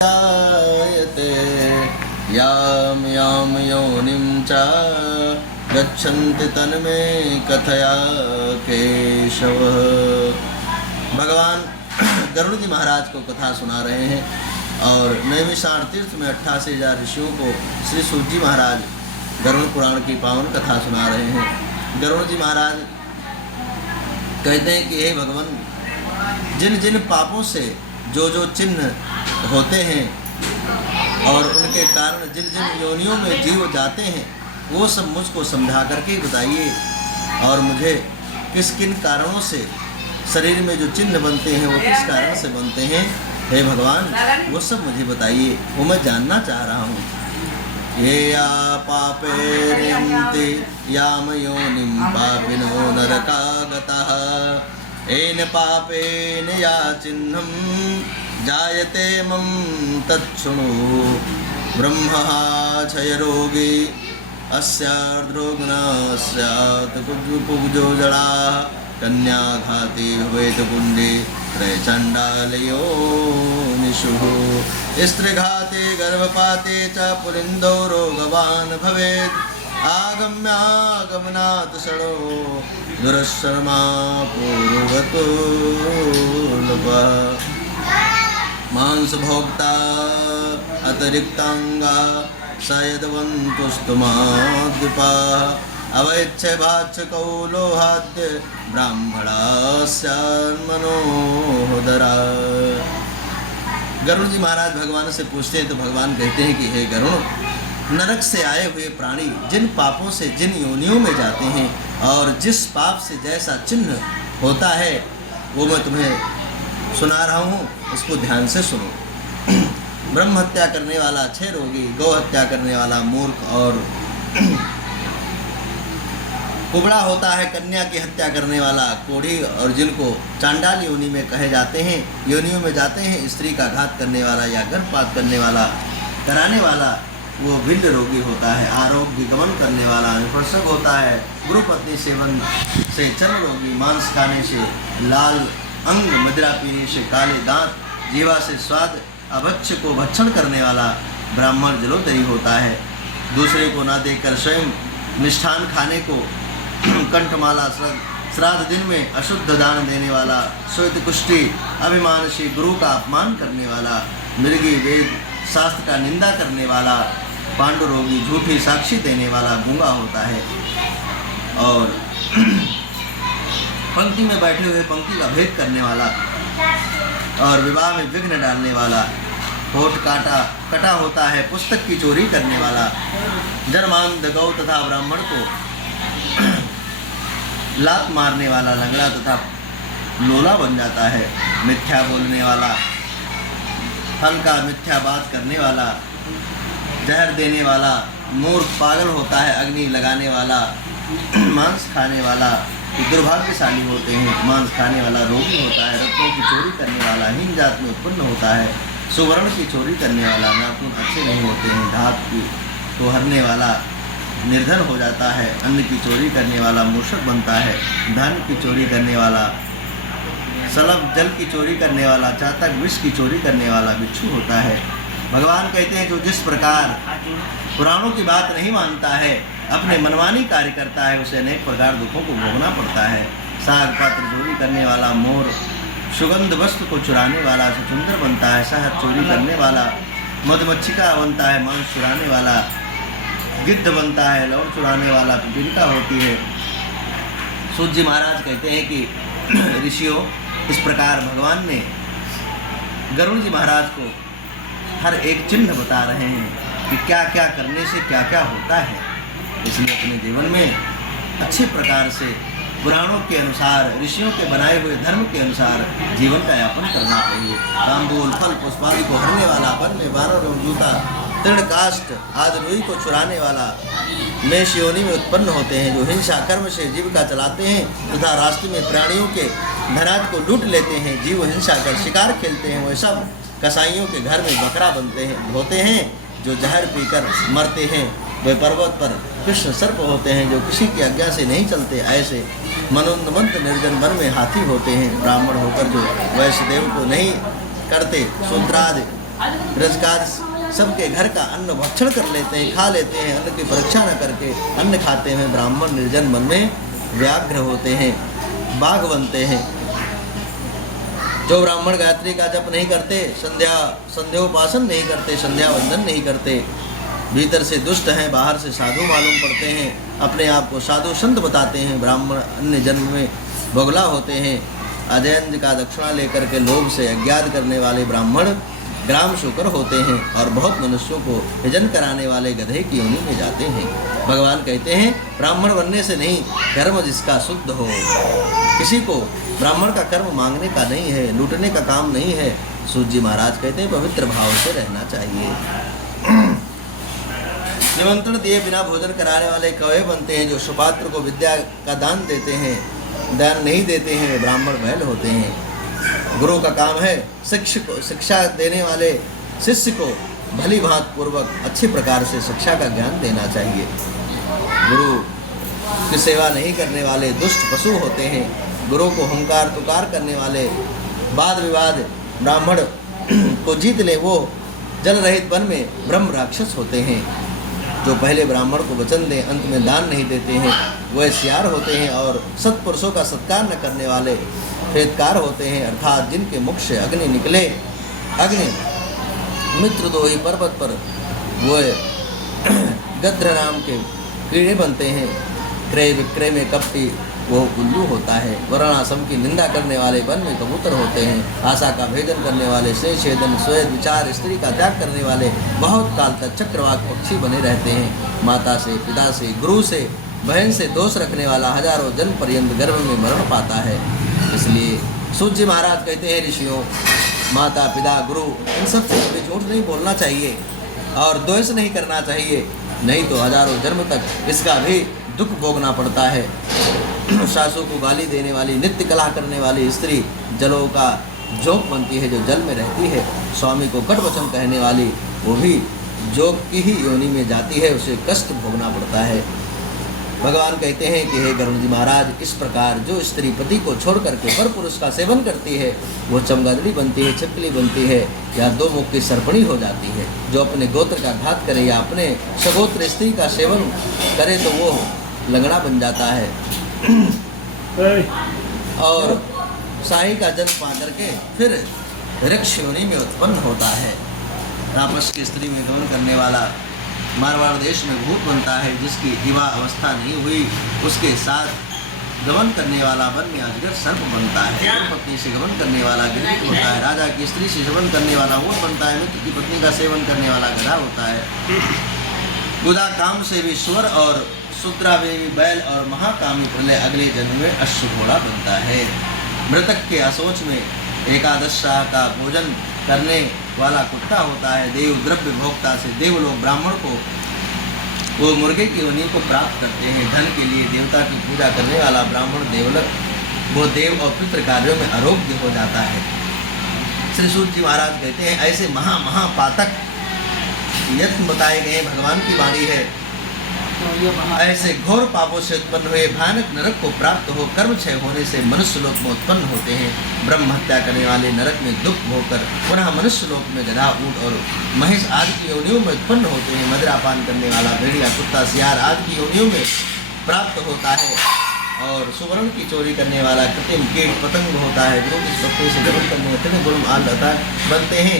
जायते याम याम योनिं च गच्छन्ति तन्मे कथया केशव। भगवान गरुड़ जी महाराज को कथा सुना रहे हैं और नैमिषारण्य तीर्थ में 88,000 ऋषियों को श्री सूत जी महाराज गरुड़ पुराण की पावन कथा सुना रहे हैं। गरुड़ जी महाराज कहते हैं कि हे भगवान, जिन जिन पापों से जो जो चिन्ह होते हैं और उनके कारण जिन जिन योनियों में जीव जाते हैं वो सब मुझको समझा करके बताइए, और मुझे किस किन कारणों से शरीर में जो चिन्ह बनते हैं वो किस कारण से बनते हैं, हे भगवान वो सब मुझे बताइए, वो मैं जानना चाह रहा हूँ। ये या पापेरियन्ति याम योनिं पापिनो नरकागतः एन पापेन या चिन्हं जायते मम तच्छृणु। ब्रह्मा क्षयरोगी अस्यार्द्रोग्ना स्यात् कुब्जो जड़ा कन्याघाती भवेत् कुंजे त्रयचण्डालयो निषुः। स्त्रीघाते गर्भपाते च पुलिन्दो रोगवान् भवेत् आगम्यागमनात् षडो दुरशर्मा पूर्वतो लभः। मांस भोक्ता अतिरिक्तांगा सयदवन्तुस्तुमाद्विपा अवैच्छे भाच्छकौ लोहाद्य ब्राह्मणास्यान्मनोदरा। गरुड़ जी महाराज भगवान से पूछते हैं तो भगवान कहते हैं कि हे गरुड़, नरक से आए हुए प्राणी जिन पापों से जिन योनियों में जाते हैं और जिस पाप से जैसा चिन्ह होता है वो मैं तुम्हें सुना रहा हूँ, उसको ध्यान से सुनो। ब्रह्म हत्या करने वाला क्षय रोगी, गौ हत्या करने वाला मूर्ख और कुबड़ा होता है कन्या की हत्या करने वाला कोढ़ी, और जिनको चांडाल योनि में कहे जाते हैं, योनियों में जाते हैं, स्त्री का घात करने वाला या गर्भपात करने वाला कराने वाला वो भिंड रोगी होता है। आरोग्य गमन करने वाला निपर्शक होता है। गुरु पत्नी सेवन से चर्म रोगी, मांस खाने से लाल अंग, मदिरा पीने से काले दांत, जीवा से स्वाद, अभक्ष्य को भक्षण करने वाला ब्राह्मण जलोदरी होता है। दूसरे को ना देकर स्वयं मिष्ठान खाने को कंठमाला, श्राद्ध दिन में अशुद्ध दान देने वाला, श्वेत कुष्ठी, अभिमानशी, गुरु का अपमान करने वाला, मृगी, वेद शास्त्र का निंदा करने वाला, पांडु रोगी, झूठी साक्षी देने वाला गूंगा होता है। और पंक्ति में बैठे हुए पंक्ति का भेद करने वाला और विवाह में विघ्न डालने वाला, होठ कटा होता है, पुस्तक की चोरी करने वाला, जन्मांध गौ तथा ब्राह्मण को लात मारने वाला, लंगड़ा तथा लोला बन जाता है, मिथ्या बोलने वाला, फल का मिथ्या बात करने वाला, जहर देने वाला, मूर्ख पागल होता है, अग्नि लगाने वाला, मांस खाने वाला दुर्भाग्यशाली होते हैं, मांस खाने वाला रोगी होता है, रत्नों की चोरी करने वाला हीन जात में उत्पन्न होता है, सुवर्ण की चोरी करने वाला नाखून अच्छे नहीं होते हैं, धात की को हरने वाला निर्धन हो जाता है, अन्न की चोरी करने वाला मूषक बनता है, धन की चोरी करने वाला सलभ, जल की चोरी करने वाला चातक, विष की चोरी करने वाला बिच्छू होता है। भगवान कहते हैं जो जिस प्रकार पुराणों की बात नहीं मानता है, अपने मनमानी कार्य करता है, उसे अनेक प्रकार दुखों को भोगना पड़ता है। साग पात्र चोरी करने वाला मोर, सुगंध वस्तु को चुराने वाला सुंदर बनता है, शहद चोरी करने वाला मधुमच्छिका बनता है, मांस चुराने वाला गिद्ध बनता है, लौट चुराने वाला पिपीलिका होती है। सूत जी महाराज कहते हैं कि ऋषियों, इस प्रकार भगवान ने गरुड़ जी महाराज को हर एक चिन्ह बता रहे हैं कि क्या क्या करने से क्या क्या होता है, इसलिए अपने जीवन में अच्छे प्रकार से पुराणों के अनुसार, ऋषियों के बनाए हुए धर्म के अनुसार जीवन का यापन करना चाहिए। तांबूल, फल, पुष्पादि को हरने वाला, वन में बानर और जूता, तृण काष्ठ आदि रुई को चुराने वाला मेष योनि में उत्पन्न होते हैं, जो हिंसा कर्म से जीविका चलाते हैं तथा रास्ते में प्राणियों के धनाज को लूट लेते हैं, जीव हिंसा कर शिकार खेलते हैं, वह सब कसाईयों के घर में बकरा बनते हैं होते हैं, जो जहर पीकर मरते हैं। वे पर्वत पर कृष्ण सर्प होते हैं, जो किसी की आज्ञा से नहीं चलते, ऐसे मनोन्मत्त निर्जन वन में हाथी होते हैं। ब्राह्मण होकर जो वैश्यदेव को नहीं करते, शूद्रादि रजकाज सबके घर का अन्न भक्षण कर लेते हैं, खा लेते हैं, अन्न की परीक्षा न करके अन्न खाते हैं। ब्राह्मण निर्जन वन में व्याघ्र होते हैं, बाघ बनते हैं। जो ब्राह्मण गायत्री का जप नहीं करते, संध्योपासन नहीं करते, संध्या वंदन नहीं करते, भीतर से दुष्ट हैं, बाहर से साधु मालूम पड़ते हैं, अपने आप को साधु संत बताते हैं, ब्राह्मण अन्य जन्म में बगुला होते हैं, अजयंज का दक्षिणा लेकर के लोभ से अज्ञात करने वाले ब्राह्मण ग्राम शुकर होते हैं और बहुत मनुष्यों को भजन कराने वाले गधे की योनि में जाते हैं। भगवान कहते हैं ब्राह्मण बनने से नहीं, कर्म जिसका शुद्ध हो। किसी को ब्राह्मण का कर्म मांगने का नहीं है, लूटने का काम नहीं है। सूत जी महाराज कहते हैं पवित्र भाव से रहना चाहिए। निमंत्रण दिए बिना भोजन कराने वाले कौवे बनते हैं। जो सुपात्र को विद्या का दान देते हैं, दान नहीं देते हैं, वे ब्राह्मण बैल होते हैं। गुरु का काम है शिक्षा देने वाले शिष्य को भली भांति पूर्वक अच्छी प्रकार से शिक्षा का ज्ञान देना चाहिए। गुरु की सेवा नहीं करने वाले दुष्ट पशु होते हैं। गुरु को हुंकार तुकार करने वाले वाद विवाद ब्राह्मण को जीत ले, वो जल रहित वन में ब्रह्म राक्षस होते हैं। जो पहले ब्राह्मण को वचन दें, अंत में दान नहीं देते हैं, वह सियार होते हैं। और सत्पुरुषों का सत्कार न करने वाले फेदकार होते हैं, अर्थात जिनके मुख से अग्नि निकले, अग्नि मित्र दो ही पर्वत पर वह गद्र नाम के कीड़े बनते हैं। क्रय विक्रय में कपटी वो उल्लू होता है। वर्णाश्रम की निंदा करने वाले वन में कबूतर होते हैं। आशा का भेदन करने वाले से छेदन स्वेद विचार स्त्री का त्याग करने वाले बहुत काल तक चक्रवाक पक्षी बने रहते हैं। माता से, पिता से, गुरु से, बहन से दोष रखने वाला हजारों जन्म पर्यंत गर्भ में मरण पाता है। इसलिए सूत जी महाराज कहते हैं ऋषियों, माता पिता गुरु इन सब से कभी झूठ नहीं बोलना चाहिए और द्वेष नहीं करना चाहिए, नहीं तो हजारों जन्म तक इसका भी दुख भोगना पड़ता है। सासू को गाली देने वाली, नित्य कलह करने वाली स्त्री जलों का जोक बनती है जो जल में रहती है। स्वामी को कट वचन कहने वाली वो भी जोक की ही योनि में जाती है, उसे कष्ट भोगना पड़ता है। भगवान कहते हैं कि हे गरुड़ जी महाराज, इस प्रकार जो स्त्री पति को छोड़ करके पर पुरुष का सेवन करती है वो चमगादड़ी बनती है, छिपकली बनती है या दो मुख की सर्पणी हो जाती है। जो अपने गोत्र का घात करे या अपने सगोत्र स्त्री का सेवन करे तो वो लंगड़ा बन जाता है और शाही का जन्म पा करके फिर वृक्ष योनि में उत्पन्न होता है। तापस की स्त्री में गमन करने वाला मारवाड़ देश में भूत बनता है। जिसकी विवाह अवस्था नहीं हुई उसके साथ गमन करने वाला वन में अजगर सर्प बनता है। पत्नी से गमन करने वाला गिरगिट होता है। राजा की स्त्री से गमन करने वाला ऊँट बनता है। मित्र की पत्नी का सेवन करने वाला गधा होता है। गुदा काम से भी स्वर और शूद्रा में भी बैल और महाकामी प्रलय अगले जन्म में अश्व घोड़ा बनता है। मृतक के असोच में एकादश शाह का भोजन करने वाला कुत्ता होता है। देव द्रव्य भोक्ता से देवलोक ब्राह्मण को वो मुर्गे की योनि को प्राप्त करते हैं। धन के लिए देवता की पूजा करने वाला ब्राह्मण देवलोक वो देव और पितृ कार्यों में आरोग्य हो जाता है। श्री सूत जी महाराज कहते हैं ऐसे महापातक यत्न बताए गए भगवान की वाणी है। ऐसे घोर पापों से उत्पन्न हुए भयानक नरक को प्राप्त हो कर्म क्षय होने से मनुष्य लोक में उत्पन्न होते हैं। ब्रह्म हत्या करने वाले नरक में दुख भोगकर पुनः मनुष्य लोक में गधा, ऊंट और महिष आदि की योनियों में उत्पन्न होते हैं। मदिरापान करने वाला भेड़िया, कुत्ता, सियार आदि की योनियों में प्राप्त होता है और सुवर्ण की चोरी करने वाला कृत्रिम कीट पतंग होता है। गुरु की पत्नी से गमन करने वाले गुरु आलता बनते हैं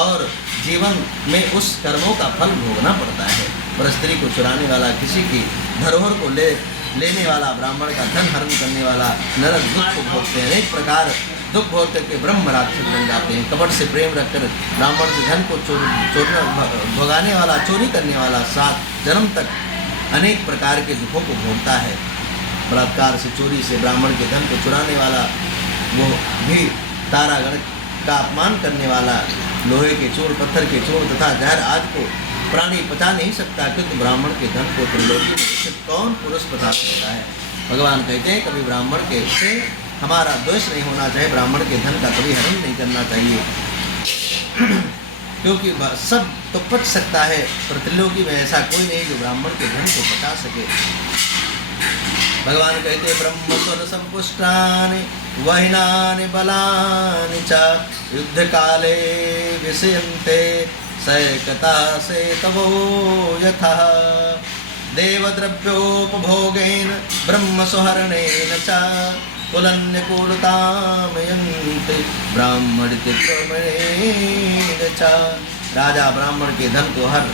और जीवन में उस कर्मों का फल भोगना पड़ता है। पर स्त्री को चुराने वाला, किसी की धरोहर को लेने वाला, ब्राह्मण का धन हरण करने वाला नरक दुख को भोगते हैं। अनेक प्रकार दुख भोग करके ब्रह्म राक्षस बन जाते हैं। कपट से प्रेम रखकर ब्राह्मण के धन को चोरना भोगाने वाला, चोरी करने वाला 7 जन्म तक अनेक प्रकार के दुखों को भोगता है। बलात्कार से, चोरी से ब्राह्मण के धन को चुराने वाला, वो भी तारागण का अपमान करने वाला, लोहे के चूर, पत्थर के चूर तथा जहर आदि को प्राणी पचा नहीं सकता, किंतु ब्राह्मण के धन को त्रिलोकी में कौन पुरुष पचा सकता है। भगवान कहते हैं कभी ब्राह्मण के से हमारा द्वेष नहीं होना चाहिए, ब्राह्मण के धन का कभी हरण नहीं करना चाहिए क्योंकि सब तो पच सकता है पर त्रिलोकी में ऐसा कोई नहीं जो ब्राह्मण के धन को पचा सके। भगवान कहते ब्रह्म स्वर संपुष्टानि वहिनानि बलानि च युद्ध काले विषयन्ते सैकता से तवो यथा देवद्रव्योपभोगेन ब्रह्मसुहरणेन च कुलन्यकूलतामयन्ते ब्राह्मणितिक्रमणेन च। राजा ब्राह्मण के धन को हर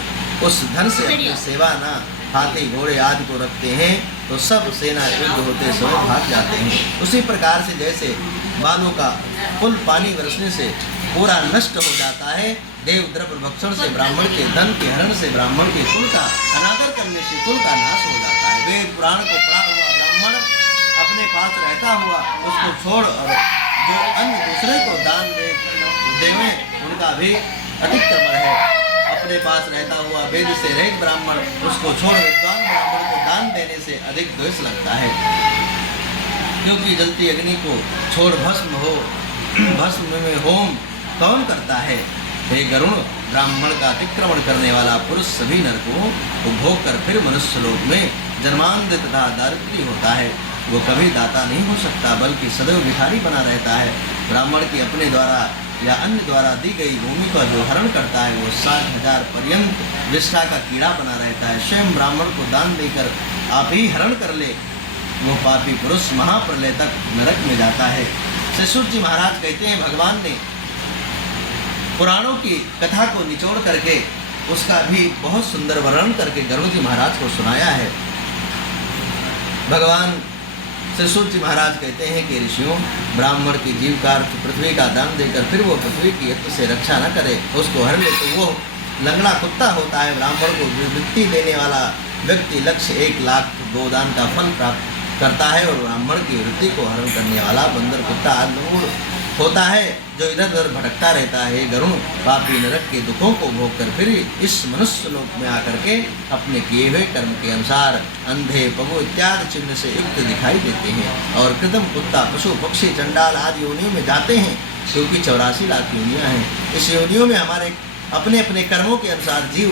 उस धन से अपनी सेवा न हाथी घोड़े आदि को रखते हैं तो सब सेना युद्ध होते समय भाग जाते हैं। उसी प्रकार से जैसे बालों का पुल पानी बरसने से पूरा नष्ट हो जाता है, देव द्रव्य भक्षण से ब्राह्मण के धन के हरण से ब्राह्मण के कुल का अनादर करने से कुल का नाश हो जाता है। वेद पुराण को पढ़ा हुआ ब्राह्मण अपने पास रहता हुआ उसको छोड़ और जो अन्य दूसरे को दान देवे उनका भी अतिक्रमण है। अपने पास रहता हुआ वेद से रहित ब्राह्मण उसको छोड़ विद्वान ब्राह्मण को दान देने से अधिक द्वेष लगता है, क्योंकि जलती अग्नि को छोड़ भस्म में होम कौन करता है। हे गरुण, ब्राह्मण का अतिक्रमण करने वाला पुरुष सभी नरकों को भोग कर फिर मनुष्य लोक में जन्मांध तथा दारिद्र्य होता है। वो कभी दाता नहीं हो सकता, बल्कि सदैव भिखारी बना रहता है। ब्राह्मण की अपने द्वारा या अन्य द्वारा दी गई भूमि का जो हरण करता है वो 60,000 पर्यंत विष्ठा का कीड़ा बना रहता है। स्वयं ब्राह्मण को दान देकर आप ही हरण कर ले, वो पापी पुरुष महाप्रलय तक नरक में जाता है। श्री जी महाराज कहते हैं, भगवान ने पुराणों की कथा को निचोड़ करके उसका भी बहुत सुंदर वर्णन करके गरुड़ जी महाराज को सुनाया है। भगवान श्री जी महाराज कहते हैं कि ऋषियों, ब्राह्मण की जीवकार्थ पृथ्वी का दान देकर फिर वो पृथ्वी की युद्ध से रक्षा न करे, उसको हर ले तो वो लंगड़ा कुत्ता होता है। ब्राह्मण को वृत्ति देने वाला व्यक्ति लक्ष्य 1 लाख गोदान का फल प्राप्त करता है और ब्राह्मण की वृत्ति को हरण करने वाला बंदर कुत्ता लंगूड़ होता है जो इधर उधर भटकता रहता है। गरुण पापी नरक के दुखों को भोग कर फिर इस मनुष्य लोक में आकर के अपने किए हुए कर्म के अनुसार अंधे पगु इत्यादि चिन्ह से युक्त दिखाई देते हैं और कृतम कुत्ता पशु पक्षी चंडाल आदि योनियों में जाते हैं, क्योंकि 84 लाख योनियाँ हैं। इस योनियों में हमारे अपने अपने कर्मों के अनुसार जीव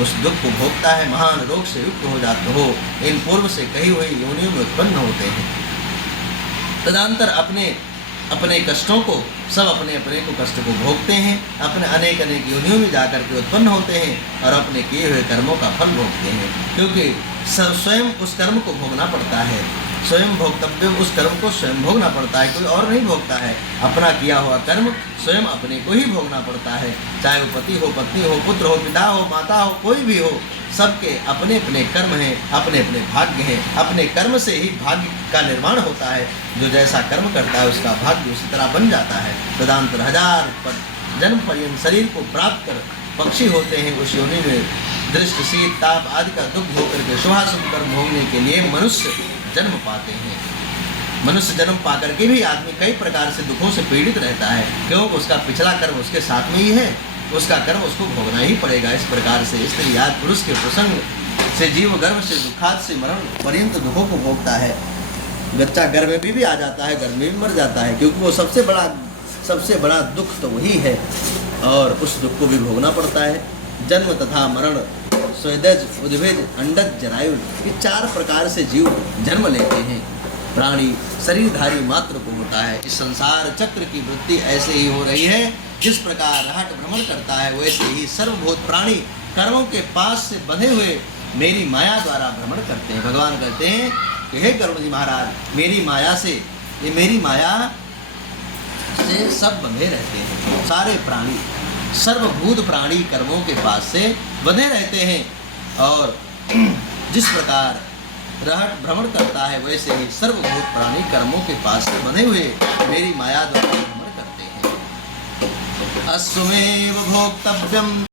उस दुख को भोगता है, महान रोग से युक्त हो जाते हो इन पूर्व से कही हुई योनियों में उत्पन्न होते हैं। तदंतर अपने अपने कष्टों को सब अपने अपने को कष्ट को भोगते हैं, अपने अनेक अनेक योनियों में जाकर के उत्पन्न होते हैं और अपने किए हुए कर्मों का फल भोगते हैं, क्योंकि स्वयं उस कर्म को भोगना पड़ता है। स्वयं भोक्तव्य उस कर्म को स्वयं भोगना पड़ता है, कोई और नहीं भोगता है। अपना किया हुआ कर्म स्वयं अपने को ही भोगना पड़ता है, चाहे वो पति हो, पत्नी हो, पुत्र हो, पिता हो, माता हो, कोई भी हो, सबके अपने अपने कर्म हैं, अपने अपने भाग्य हैं। अपने कर्म से ही भाग्य का निर्माण होता है। जो जैसा कर्म करता है उसका भाग्य उसी तरह बन जाता है। तदंतर 1000 जन्म पर्यंत शरीर को प्राप्त कर पक्षी होते हैं, उस योनि में दृष्ट शीत ताप आदि का दुख होकर के शुभाशुभ कर्म भोगने के लिए मनुष्य जन्म पाते हैं। मनुष्य जन्म पाकर के भी आदमी कई प्रकार से दुखों से पीड़ित रहता है, क्योंकि उसका पिछला कर्म उसके साथ में ही है, उसका कर्म उसको भोगना ही पड़ेगा। इस प्रकार से स्त्री आदि पुरुष के प्रसंग से जीव गर्भ से दुखाद से मरण पर्यंत दुखों को भोगता है। बच्चा गर्भ में भी आ जाता है, गर्भ में भी मर जाता है, क्योंकि वो सबसे बड़ा दुख तो वही है और उस दुख को भी भोगना पड़ता है। जन्म तथा मरण, स्वेदज, उद्भिज, अंडज, जरायु, ये 4 प्रकार से जीव जन्म लेते हैं। प्राणी शरीरधारी मात्र को होता है। इस संसार चक्र की वृत्ति ऐसे ही हो रही है, जिस प्रकार रहट भ्रमण करता है वैसे ही सर्वभूत प्राणी कर्मों के पास से बंधे हुए मेरी माया द्वारा भ्रमण करते हैं। भगवान कहते हैं कि हे गरुड़ जी महाराज, मेरी माया से सब बंधे रहते हैं। सारे प्राणी सर्वभूत प्राणी कर्मों के पास से बंधे रहते हैं और जिस प्रकार रहट भ्रमण करता है वैसे ही सर्वभूत प्राणी कर्मों के पास से बंधे हुए मेरी माया द्वारा भ्रमण करते हैं। अस्वमेव भोक्तव्यम